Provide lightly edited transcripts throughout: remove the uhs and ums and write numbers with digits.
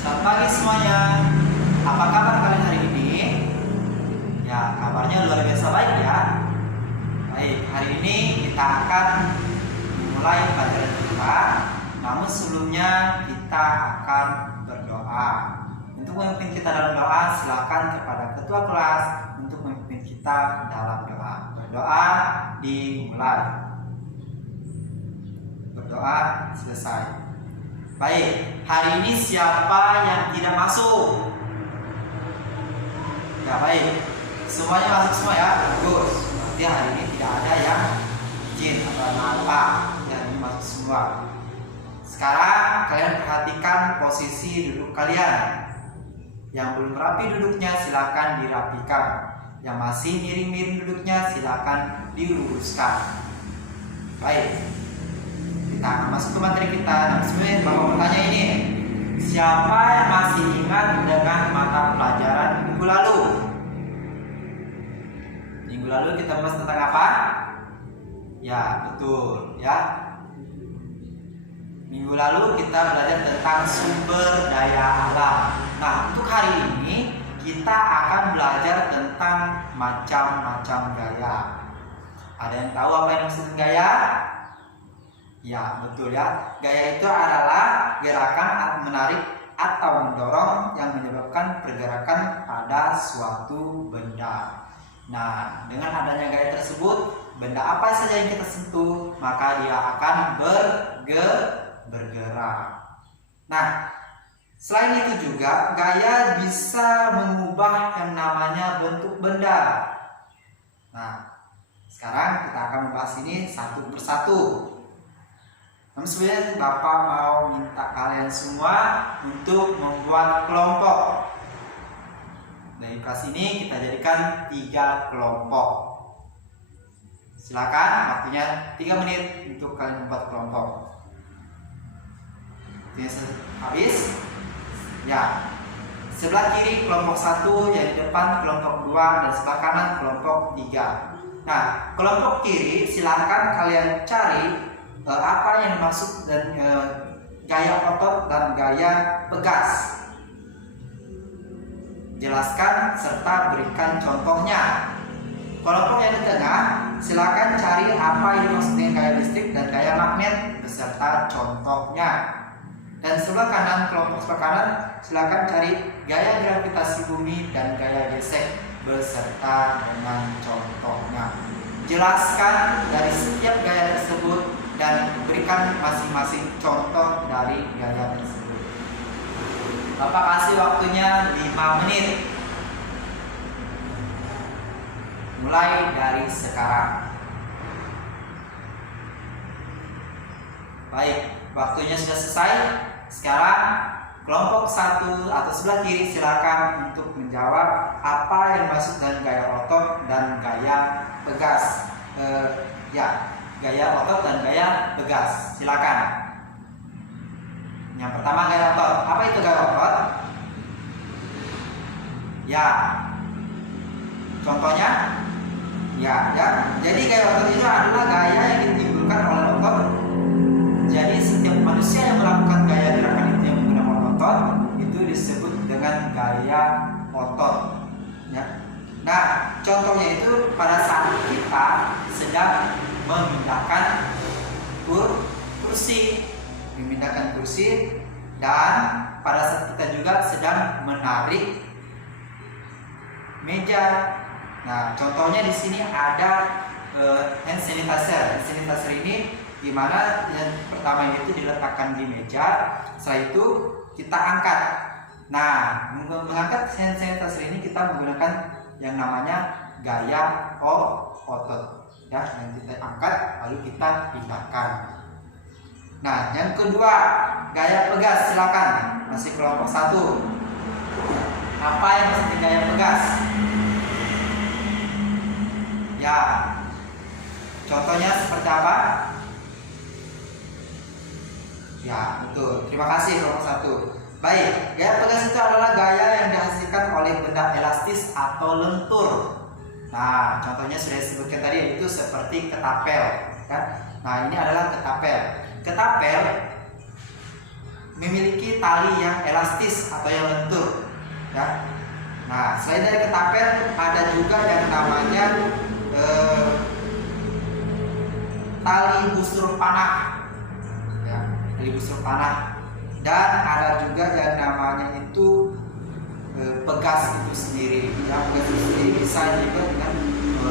Selamat pagi semuanya. Apa kabar kalian hari ini? Ya, kabarnya luar biasa baik ya. Baik, hari ini kita akan mulai pelajaran kita. Namun sebelumnya kita akan berdoa. Untuk memimpin kita dalam doa, silakan kepada ketua kelas untuk memimpin kita dalam doa. Berdoa dimulai. Berdoa selesai. Baik, hari ini siapa yang tidak masuk? Ya baik, semuanya masuk semua ya. Bagus. Berarti hari ini tidak ada yang izin atau apa. Yang ini masuk semua. Sekarang kalian perhatikan posisi duduk kalian. Yang belum rapi duduknya silakan dirapikan. Yang masih miring-miring duduknya silakan diluruskan. Baik, kita akan masuk ke materi kita. Nah, sebenarnya Bapak bertanya ini, siapa yang masih ingat dengan mata pelajaran minggu lalu? Minggu lalu kita bahas tentang apa? Ya, betul ya. Minggu lalu kita belajar tentang sumber daya alam. Nah, untuk hari ini kita akan belajar tentang macam-macam gaya. Ada yang tahu apa yang maksud gaya? Ya, betul ya. Gaya itu adalah gerakan menarik atau mendorong yang menyebabkan pergerakan pada suatu benda. Nah, dengan adanya gaya tersebut, benda apa saja yang kita sentuh, maka dia akan bergerak. Nah, selain itu juga gaya bisa mengubah yang namanya bentuk benda. Nah, sekarang kita akan membahas ini satu persatu. Namun sebenarnya Bapak mau minta kalian semua untuk membuat kelompok. Dari kelas ini kita jadikan 3 kelompok. Silakan, waktunya 3 menit untuk kalian membuat kelompok. Habis? Ya. Sebelah kiri kelompok 1, yang di depan kelompok 2, dan sebelah kanan kelompok 3. Nah, kelompok kiri silakan kalian cari apa yang dimaksud dan gaya otot dan gaya pegas. Jelaskan serta berikan contohnya. Kelompok yang di tengah silakan cari apa yang dimaksud dengan gaya listrik dan gaya magnet beserta contohnya. Dan sebelah kanan, kelompok sebelah kanan silakan cari gaya gravitasi bumi dan gaya gesek beserta dengan contohnya. Jelaskan dari setiap gaya tersebut dan berikan masing-masing contoh dari gaya tersebut. Bapak kasih waktunya 5 menit. Mulai dari sekarang. Baik, waktunya sudah selesai. Sekarang kelompok 1 atau sebelah kiri silakan untuk menjawab apa yang dimaksud dengan gaya otot dan gaya pegas. Gaya otot dan gaya pegas. Silakan. Yang pertama gaya otot. Apa itu gaya otot? Ya. Contohnya? Ya. Jadi gaya otot itu adalah gaya yang ditimbulkan oleh otot. Jadi setiap manusia yang melakukan gaya gerakan itu yang menggunakan otot itu disebut dengan gaya otot. Ya. Nah, contohnya itu pada saat kita sedang memindahkan kursi, dan pada saat kita juga sedang menarik meja. Nah, contohnya di sini ada hand sanitizer. Hand sanitizer ini dimana yang pertama itu diletakkan di meja, setelah itu kita angkat. Nah, mengangkat hand sanitizer ini kita menggunakan yang namanya gaya otot. Ya, yang kita angkat lalu kita pindahkan. Nah, yang kedua gaya pegas. Silakan, masih kelompok 1. Apa yang maksudnya gaya pegas? Ya, contohnya seperti apa? Ya, betul. Terima kasih kelompok 1. Baik, gaya pegas itu adalah gaya yang dihasilkan oleh benda elastis atau lentur. Nah, contohnya sudah disebutkan tadi, itu seperti ketapel, kan? Nah, ini adalah ketapel. Ketapel memiliki tali yang elastis atau yang lentur, ya. Nah, selain dari ketapel ada juga yang namanya tali busur panah, ya, tali busur panah, dan ada juga yang namanya itu pegas itu sendiri, ya. Pegas itu sendiri bisa juga dengan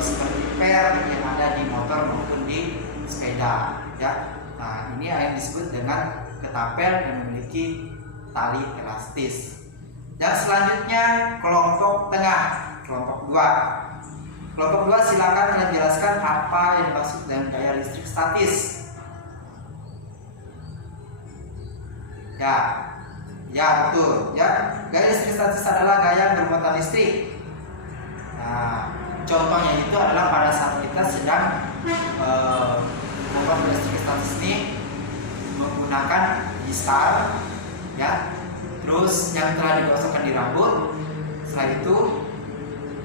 seperti per yang ada di motor maupun di sepeda, ya. Nah, ini yang disebut dengan ketapel yang memiliki tali elastis. Dan selanjutnya kelompok tengah, kelompok 2. Kelompok 2 silakan kalian jelaskan apa yang dimaksud dengan gaya listrik statis. Ya betul, ya. Gaya listrik statis adalah gaya bermuatan listrik. Nah, contohnya itu adalah pada saat kita sedang membuat listrik statis ini menggunakan gitar, ya. Terus yang telah digosokkan di rambut, setelah itu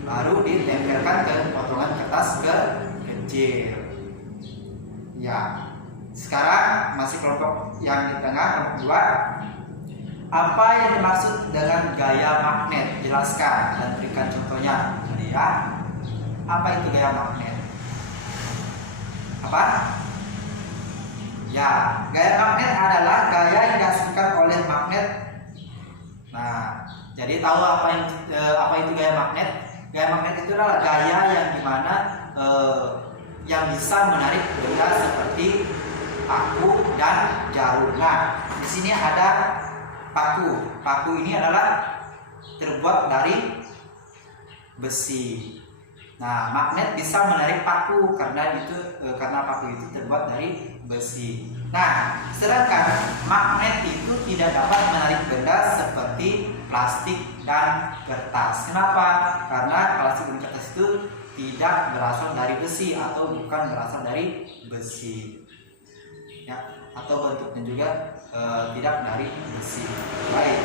baru ditempelkan ke potongan kertas kecil. Ya. Sekarang masih kelompok yang di tengah, kelompok 2. Apa yang dimaksud dengan gaya magnet? Jelaskan dan berikan contohnya. Ya. Apa itu gaya magnet? Apa? Ya, gaya magnet adalah gaya yang dihasilkan oleh magnet. Nah, jadi tahu apa itu gaya magnet? Gaya magnet itu adalah gaya yang dimana yang bisa menarik benda seperti paku dan jarum. Nah, di sini ada paku. Paku ini adalah terbuat dari besi. Nah, magnet bisa menarik paku karena paku itu terbuat dari besi. Nah, sedangkan magnet itu tidak dapat menarik benda seperti plastik dan kertas. Kenapa? Karena plastik dan kertas itu tidak berasal dari besi atau bukan berasal dari besi, ya, atau bentuknya juga tidak dari besi. Baik.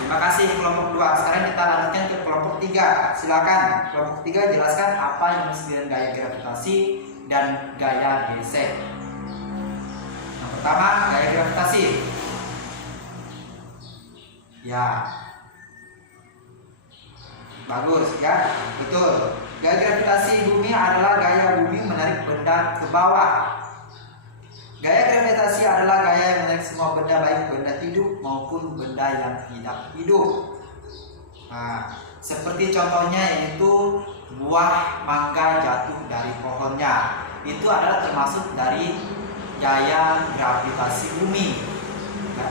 Terima kasih kelompok 2. Sekarang kita lanjutkan ke kelompok 3. Silakan kelompok 3 jelaskan apa yang disebut gaya gravitasi dan gaya gesek. Yang pertama, gaya gravitasi. Ya. Bagus, ya. Betul. Gaya gravitasi bumi adalah gaya bumi menarik benda ke bawah. Gaya gravitasi adalah gaya yang menarik semua benda, baik benda hidup maupun benda yang tidak hidup. Nah, seperti contohnya yaitu buah mangga jatuh dari pohonnya. Itu adalah termasuk dari gaya gravitasi bumi. Ya.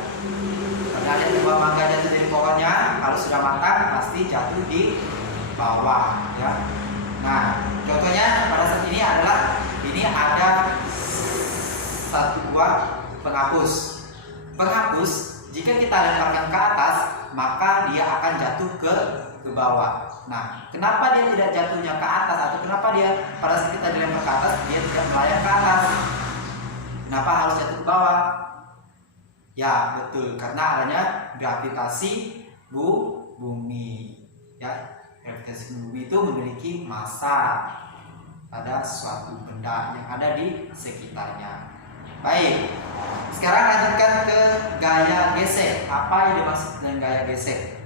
Karena ada buah mangga jatuh dari pohonnya, kalau sudah matang pasti jatuh di bawah. Ya. Nah, contohnya pada saat ini adalah ada satu buah penghapus. Penghapus jika kita lemparkan ke atas, maka dia akan jatuh ke bawah. Nah, kenapa dia tidak jatuhnya ke atas, atau kenapa dia pada saat kita dilempar ke atas dia tidak melayang ke atas? Kenapa harus jatuh ke bawah? Ya, betul, karena adanya gravitasi bumi. Ya, gravitasi bumi itu memiliki massa pada suatu benda yang ada di sekitarnya. Baik, sekarang lanjutkan ke gaya gesek. Apa yang dimaksud dengan gaya gesek?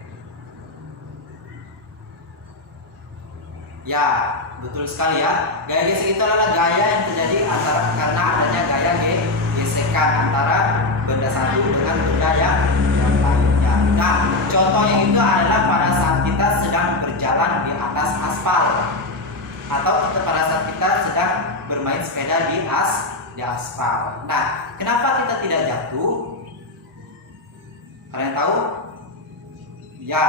Ya, betul sekali ya. Gaya gesek itu adalah gaya yang terjadi karena adanya gaya gesekan antara benda satu dengan benda yang lainnya. Nah, contohnya itu adalah pada saat kita sedang berjalan di atas aspal, atau pada saat kita sedang bermain sepeda di aspal. Nah, kenapa kita tidak jatuh? Kalian tahu? Ya,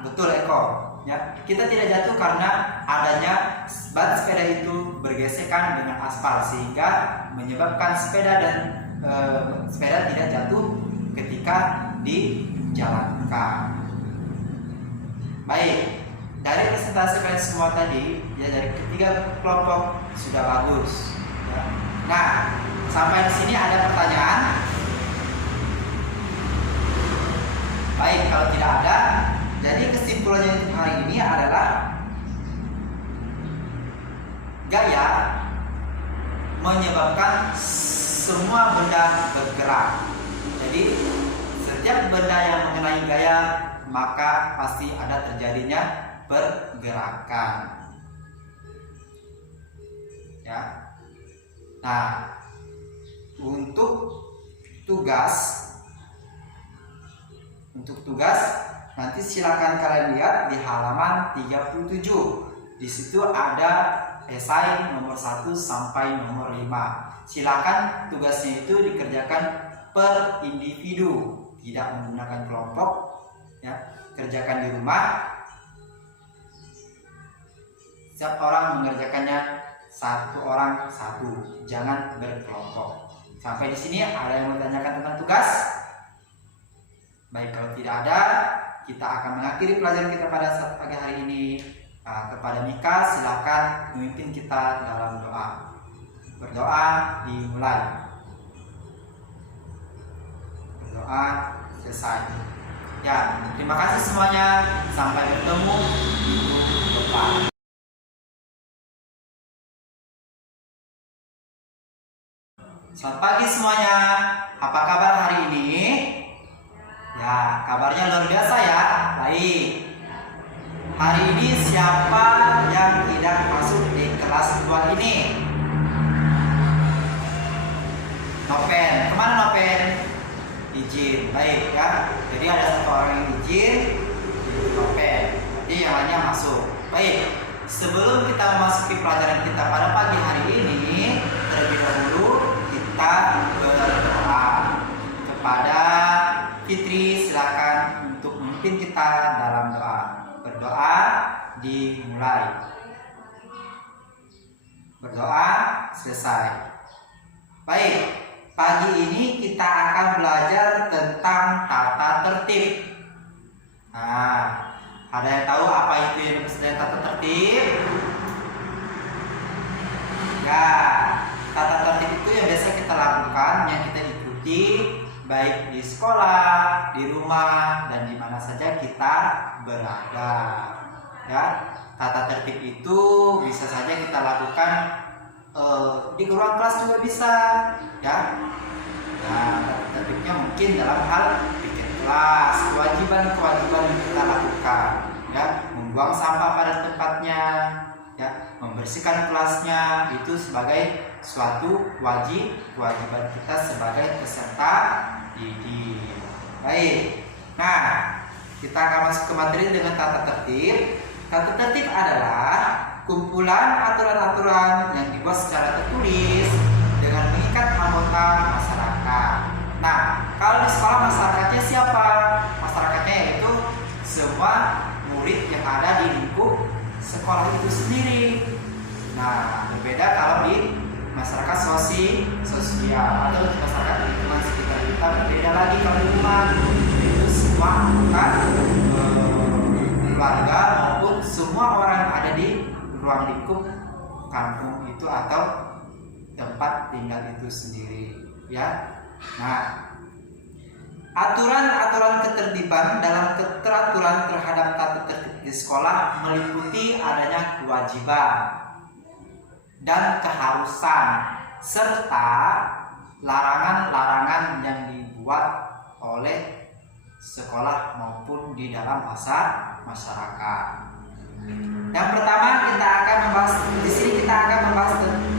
betul Eko. Ya, kita tidak jatuh karena adanya ban sepeda itu bergesekan dengan aspal, sehingga menyebabkan sepeda tidak jatuh ketika dijalankan. Baik, dari presentasi kalian semua tadi, ya, dari ketiga kelompok sudah bagus. Ya. Nah, sampai di sini ada pertanyaan? Baik, kalau tidak ada, jadi kesimpulannya untuk hari ini adalah gaya menyebabkan semua benda bergerak. Jadi setiap benda yang mengenai gaya maka pasti ada terjadinya pergerakan. Ya. Nah, untuk tugas nanti silakan kalian lihat di halaman 37. Di situ ada esai nomor 1 sampai nomor 5. Silakan tugasnya itu dikerjakan per individu, tidak menggunakan kelompok, ya. Kerjakan di rumah. Setiap orang mengerjakannya satu orang satu, jangan berkelompok. Sampai di sini ada yang menanyakan tentang tugas? Baik, kalau tidak ada, kita akan mengakhiri pelajaran kita pada saat pagi hari ini. Kepada Mika, silakan memimpin kita dalam doa. Berdoa dimulai. Berdoa selesai. Ya, terima kasih semuanya. Sampai bertemu minggu depan. Selamat pagi semuanya. Apa kabar hari ini? Ya, kabarnya luar biasa ya. Baik. Hari ini siapa yang tidak masuk di kelas 2 ini? Nopen. Kemana Nopen? Izin. Baik ya. Jadi ada satu orang yang izin, Nopen. Jadi yang lainnya masuk. Baik. Sebelum kita memasuki pelajaran kita pada pagi hari ini, terlebih dahulu kita berdoa kepada Fitri. Silakan untuk memimpin kita dalam doa. Berdoa dimulai. Berdoa selesai. Baik, pagi ini kita akan belajar tentang tata tertib. Nah, ada yang tahu apa itu yang dimaksud tata tertib? Ya, tata tertib itu yang biasa kita lakukan, yang kita ikuti baik di sekolah, di rumah, dan di mana saja kita berada. Ya, tata tertib itu bisa saja kita lakukan di ruang kelas juga bisa, ya. Nah, tata tertibnya mungkin dalam hal bikin kelas, kewajiban yang kita lakukan, ya, membuang sampah pada tempatnya, ya, membersihkan kelasnya, itu sebagai suatu kewajiban kita sebagai peserta didik. Baik. Nah, kita akan masuk ke materi dengan tata tertib. Tata tertib adalah kumpulan aturan-aturan yang dibuat secara tertulis dengan mengikat anggota masyarakat. Nah, kalau di sekolah masyarakatnya siapa? Masyarakatnya yaitu semua murid yang ada di lingkup sekolah itu sendiri. Nah, berbeda kalau di masyarakat sosial atau masyarakat lingkungan sekitar kita, berbeda lagi kalau di rumah. Itu semua anggota keluarga maupun semua orang yang ada di ruang lingkup kampung itu atau tempat tinggal itu sendiri, ya. Nah, aturan-aturan ketertiban dalam keteraturan terhadap tata tertib di sekolah meliputi adanya kewajiban dan keharusan serta larangan-larangan yang dibuat oleh sekolah maupun di dalam masyarakat. Yang pertama kita akan membahas di sini, kita akan membahas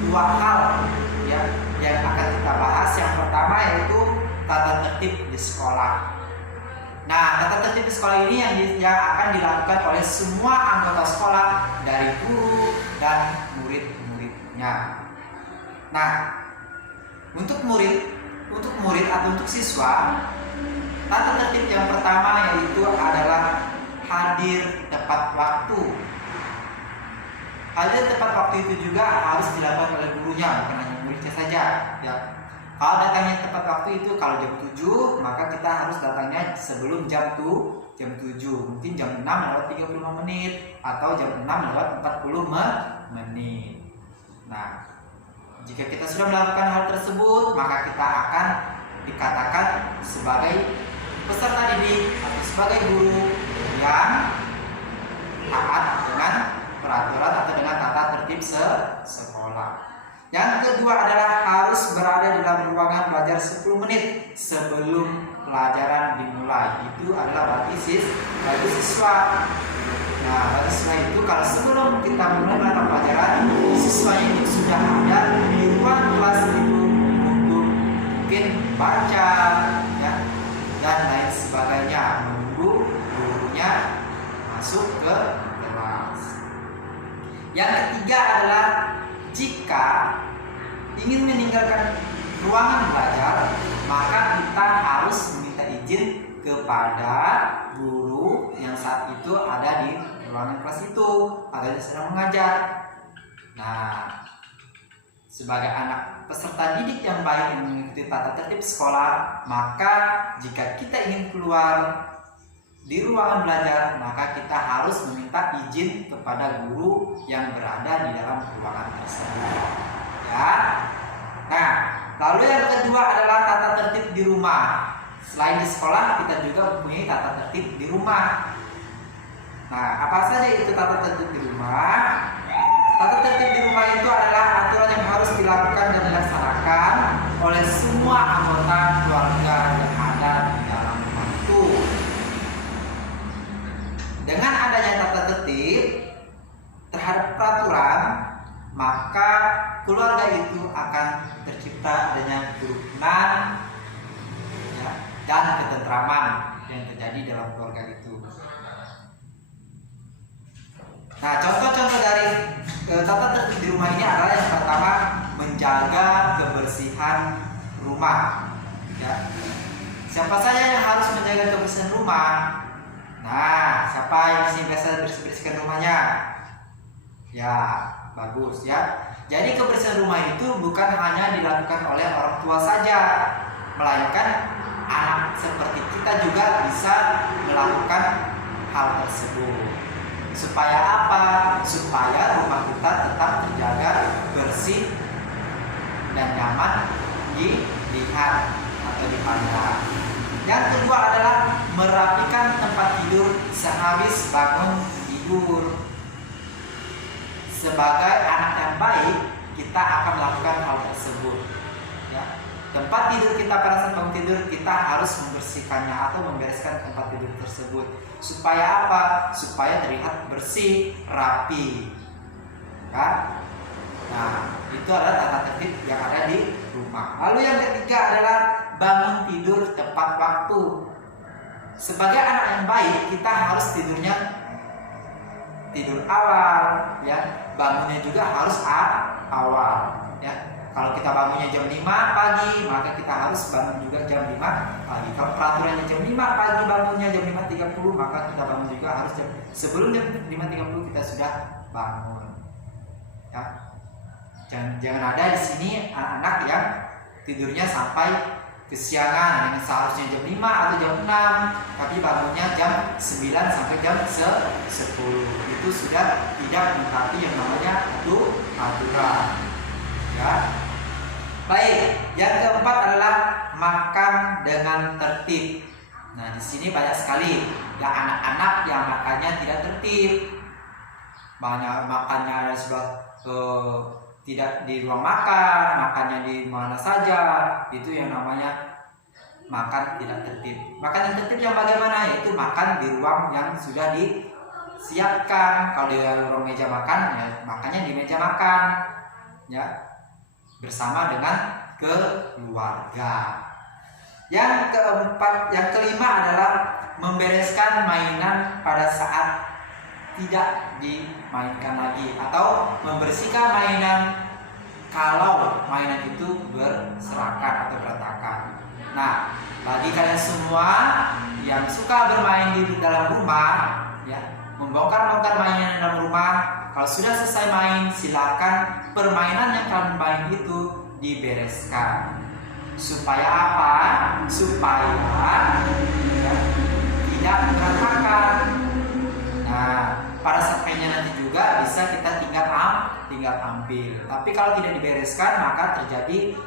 dua hal, ya, yang akan kita bahas. Yang pertama yaitu tata tertib di sekolah. Nah, tata tertib di sekolah ini yang akan dilakukan oleh semua anggota sekolah, dari guru dan murid-muridnya. Nah, untuk murid atau untuk siswa, tata tertib yang pertama yaitu adalah hadir tepat waktu. Hadir tepat waktu itu juga harus dilakukan oleh gurunya, bukan hanya muridnya saja, ya. Kalau datangnya tepat waktu itu, kalau jam 7, maka kita harus datangnya sebelum jam 7. Mungkin jam 6:35 atau jam 6:40 menit. Nah, jika kita sudah melakukan hal tersebut, maka kita akan dikatakan sebagai peserta didik atau sebagai guru yang taat dengan peraturan atau dengan tata tertib sekolah. Yang kedua adalah harus berada di dalam ruangan belajar 10 menit sebelum pelajaran dimulai. Itu adalah bagi siswa. Nah, bagi siswa itu kalau sebelum kita mulai mata pelajaran, siswanya itu sudah ada di ruang kelas itu untuk mungkin baca, ya, dan lain sebagainya, menunggu gurunya masuk ke kelas. Yang ketiga adalah jika ingin meninggalkan ruangan belajar, maka kita harus meminta izin kepada guru yang saat itu ada di ruangan kelas itu agar sedang mengajar. Nah, sebagai anak peserta didik yang baik yang mengikuti tata tertib sekolah, maka jika kita ingin keluar di ruangan belajar, maka kita harus meminta izin kepada guru yang berada di dalam ruangan tersebut. Ya. Nah, lalu yang kedua adalah tata tertib di rumah. Selain di sekolah, kita juga mempunyai tata tertib di rumah. Nah, apa saja itu tata tertib di rumah? Tata tertib di rumah itu adalah aturan yang harus dilakukan dan dilaksanakan oleh semua anggota keluarga yang ada di dalam rumah itu. Dengan adanya tata tertib terhadap peraturan, maka keluarga itu akan tercipta adanya kerukunan, ya, dan ketentraman yang terjadi dalam keluarga itu. Nah, contoh-contoh dari tata tertib di rumah ini adalah yang pertama, menjaga kebersihan rumah. Ya. Siapa saja yang harus menjaga kebersihan rumah? Nah, siapa yang biasa bersih-bersihkan rumahnya? Ya, bagus ya. Jadi kebersihan rumah itu bukan hanya dilakukan oleh orang tua saja, melainkan anak seperti kita juga bisa melakukan hal tersebut. Supaya apa? Supaya rumah kita tetap terjaga bersih dan nyaman dilihat atau dipandang. Yang kedua adalah merapikan tempat tidur sehabis bangun tidur. Sebagai anak yang baik, kita akan melakukan hal tersebut. Ya. Tempat tidur kita pada saat bangun tidur, kita harus membersihkannya atau membereskan tempat tidur tersebut. Supaya apa? Supaya terlihat bersih, rapi. Ya. Nah, itu adalah tata tertib yang ada di rumah. Lalu yang ketiga adalah bangun tidur tepat waktu. Sebagai anak yang baik, kita harus tidurnya tidur awal, ya. Bangunnya juga harus awal, ya. Kalau kita bangunnya jam 5 pagi, maka kita harus bangun juga jam 5 pagi. Kalau peraturannya jam 5 pagi bangunnya jam 5.30, maka kita bangun juga harus sebelum jam 5.30 kita sudah bangun. Ya. Jangan ada di sini anak-anak yang tidurnya sampai kesiangan, yang seharusnya jam 5 atau jam 6, tapi bangunnya jam 9 sampai jam 10. Itu sudah tidak mentaati yang namanya aturan. Ya. Baik, yang keempat adalah makan dengan tertib. Nah, di sini banyak sekali ya anak-anak yang makannya tidak tertib. Banyak makannya ada sebelah tidak di ruang makan, makannya di mana saja. Itu yang namanya makan tidak tertib. Makan yang tertib yang bagaimana? Yaitu makan di ruang yang sudah disiapkan. Kalau di ruang meja makan, ya makannya di meja makan, ya, bersama dengan keluarga. Yang keempat, yang kelima adalah membereskan mainan pada saat tidak dimainkan lagi, atau membersihkan mainan kalau mainan itu berserakan atau berantakan. Nah, bagi kalian semua yang suka bermain di dalam rumah, ya, membongkar-bongkar mainan dalam rumah, kalau sudah selesai main, silakan permainan yang kalian main itu dibereskan. Supaya apa? Supaya ya, tidak berantakan. Nah, pada saat mainnya nanti juga bisa kita tinggal ambil. Tapi kalau tidak dibereskan, maka terjadi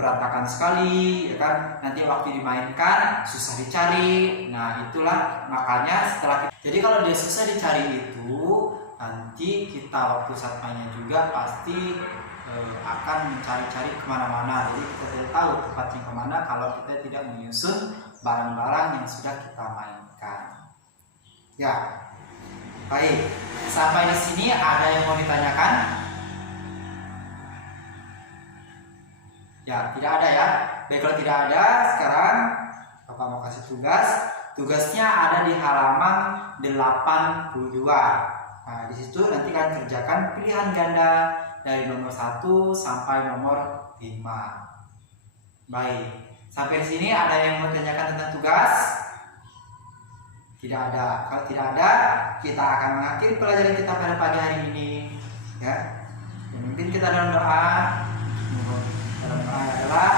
berantakan sekali, ya kan? Nanti waktu dimainkan susah dicari. Nah, itulah makanya jadi kalau dia susah dicari itu, nanti kita waktu saat mainnya juga pasti akan mencari-cari kemana-mana. Jadi kita tidak tahu tempatnya kemana kalau kita tidak menyusun barang-barang yang sudah kita mainkan. Ya, baik. Sampai di sini ada yang mau ditanyakan? Ya, tidak ada ya. Baik, kalau tidak ada, sekarang Bapak mau kasih tugas. Tugasnya ada di halaman 82. Nah, di situ nanti kalian kerjakan pilihan ganda dari nomor 1 sampai nomor 5. Baik, sampai di sini ada yang mau tanyakan tentang tugas? Tidak ada. Kalau tidak ada, kita akan mengakhiri pelajaran kita pada pagi hari ini. Ya, memimpin kita dalam doa. Dalam doa adalah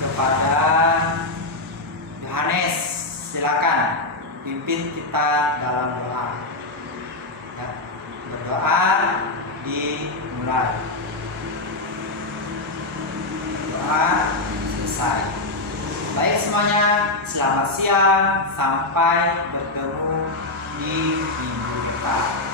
kepada Yohanes. Silakan pimpin kita dalam doa. Ya, berdoa dimulai. Doa selesai. Baik semuanya, selamat siang, sampai bertemu di minggu depan.